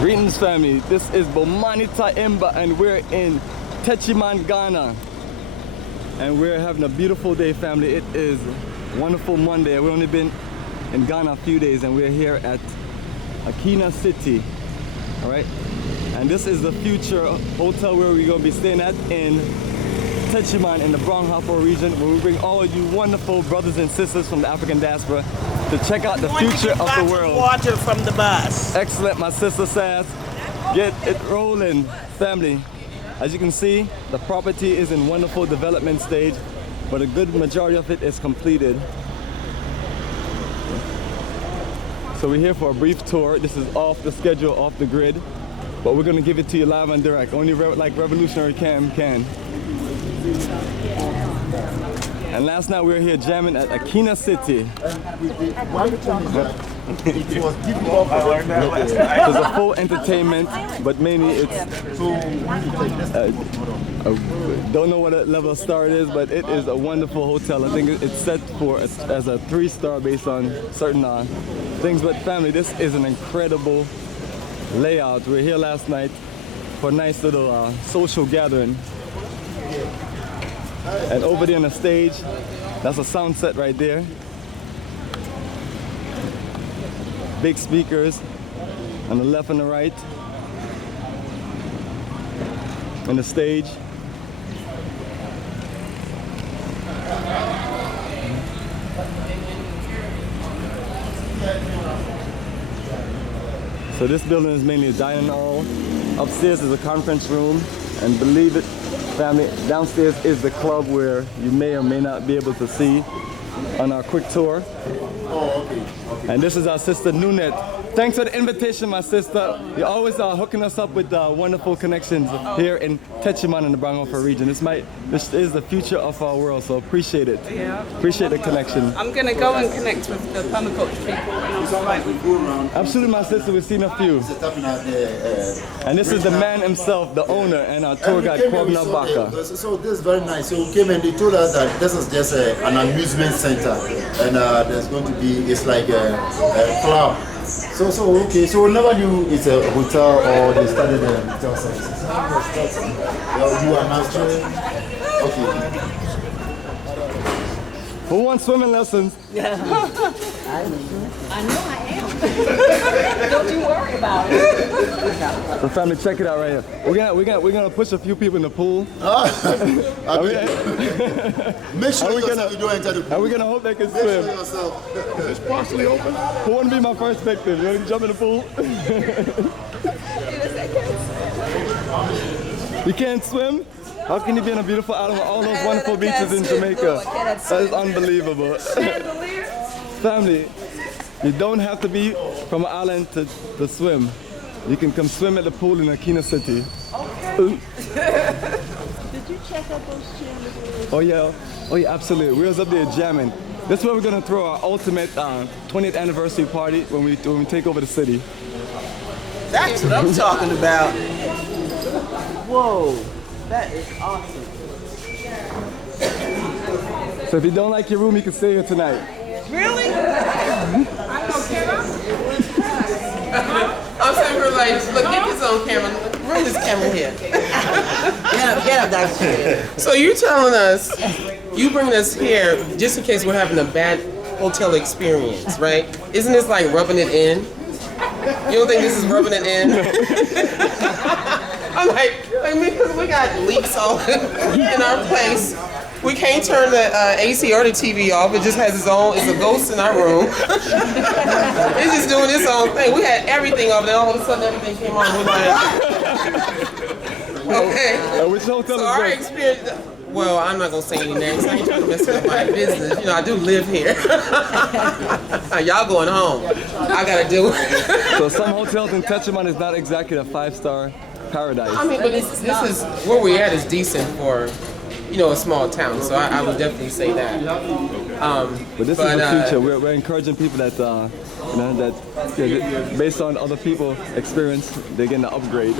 Greetings, family. This is Bomanita Imba and we're in Techiman, Ghana. And we're having a beautiful day, family. It is wonderful Monday. We've only been in Ghana a few days and we're here at Akina City. All right. And this is the future hotel where we're going to be staying at in Techiman in the Afro region, where we bring all you wonderful brothers and sisters from the African diaspora to check out the future of the world. Water from the bus. Excellent, my sister says. Get it rolling, family. As you can see, the property is in wonderful development stage, but a good majority of it is completed. So we're here for a brief tour. This is off the schedule, off the grid, but we're gonna give it to you live and direct. Only like Revolutionary Cam can. And last night we were here jamming at Akina City. There's a full entertainment, but mainly it's don't know what level of star it is, but it is a wonderful hotel. I think it's set for as a 3-star based on certain things. But family, this is an incredible layout. We were here last night for a nice little social gathering. And over there on the stage, that's a sound set right there. Big speakers on the left and the right. And the stage. So this building is mainly a dining hall. Upstairs is a conference room. And believe it, family, downstairs is the club where you may or may not be able to see on our quick tour. Oh, okay. And this is our sister Nunet. Thanks for the invitation, my sister. You're always hooking us up with wonderful connections here in Techiman in the Afro region. This is the future of our world, so appreciate it. Yeah. Appreciate the connection. I'm gonna go and connect with the permaculture people and I'll go right with you. Absolutely, my sister. We've seen a few. And this is the man himself, the owner, and our tour guide, Kwabna Baka. So this is very nice. So we came and they told us that this is just an amusement center, and there's going to be, it's like a club. So okay. So we never knew it's a hotel or they started a hotel services. You are master. Okay. Who wants swimming lessons? I know I am. Don't you worry about it. So family, check it out right here. We're gonna push a few people in the pool. Make sure you don't enter the pool. Are we gonna hope they can swim? Make sure yourself. It's partially open. Who wanna be my first victim? You wanna jump in the pool? You can't swim? How can you be on a beautiful island with all those wonderful beaches in Jamaica? That is unbelievable. Family, you don't have to be from an island to swim. You can come swim at the pool in Akina City. Okay. Did you check out those chairs? Oh yeah, absolutely. We was up there jamming. This is where we're gonna throw our ultimate 20th anniversary party when we take over the city. That's what I'm talking about. Whoa. That is awesome. So if you don't like your room, you can stay here tonight. Really? I'm saying we're like, look, get this on camera. Bring this camera here. Get up that chair. So you're telling us, you bring us here just in case we're having a bad hotel experience, right? Isn't this like rubbing it in? You don't think this is rubbing it in? I'm like, because we got leaks all in our place. We can't turn the AC or the TV off. It just has its own, it's a ghost in our room. It's just doing its own thing. We had everything off, then all of a sudden everything came on. We're like, okay. Which hotel So is our this? experience, well, I'm not going to say any names. I ain't trying to mess up my business. You know, I do live here. Y'all going home. I got to do it. So some hotels in Techiman is not exactly a 5-star paradise. I mean, but this is where we're at is decent for, you know, a small town. So I would definitely say that. But this is the future. We're encouraging people that, based on other people's experience, they're getting an upgrade.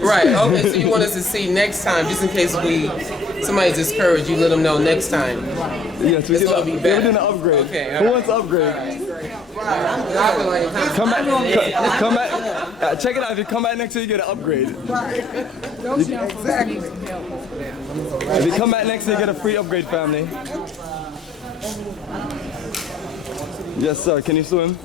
Right. Okay. So you want us to see next time, just in case somebody's discouraged, you let them know next time. Yes, we're doing an upgrade. Okay. Who wants to upgrade? Come back. Come back. Check it out. If you come back next year, you get an upgrade. Exactly. If you come back next year, you get a free upgrade, family. Yes, sir. Can you swim?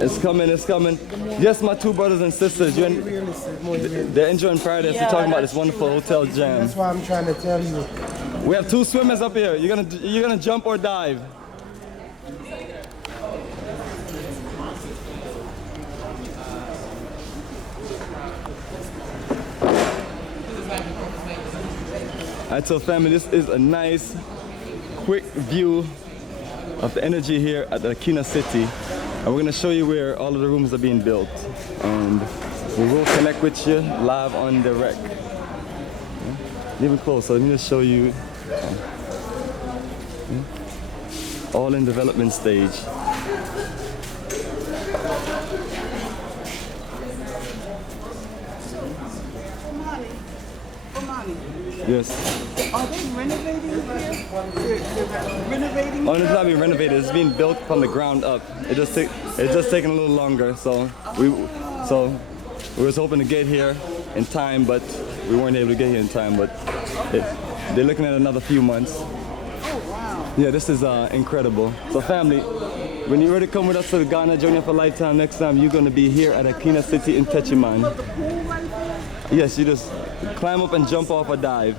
It's coming. It's coming. Yes, my two brothers and sisters. They're enjoying Paradise. We're talking about this wonderful hotel jam. That's why I'm trying to tell you. We have two swimmers up here. You're gonna jump or dive? Alright, so family, this is a nice, quick view of the energy here at the Akina city. And we're gonna show you where all of the rooms are being built. And we will connect with you live on the wreck. Even closer, let me just show you. All in development stage. Yes. Are they renovating here? They're renovating? Oh, it's not being renovated. It's being built from the ground up. It's just taking a little longer. So we was hoping to get here in time, but we weren't able to get here in time. But they're looking at another few months. Oh, wow. Yeah, this is incredible. So family, when you're ready to come with us to Ghana Journey for a Lifetime next time, you're gonna be here at Akina City in Techiman. The pool right there? Yes, you just climb up and jump off or dive.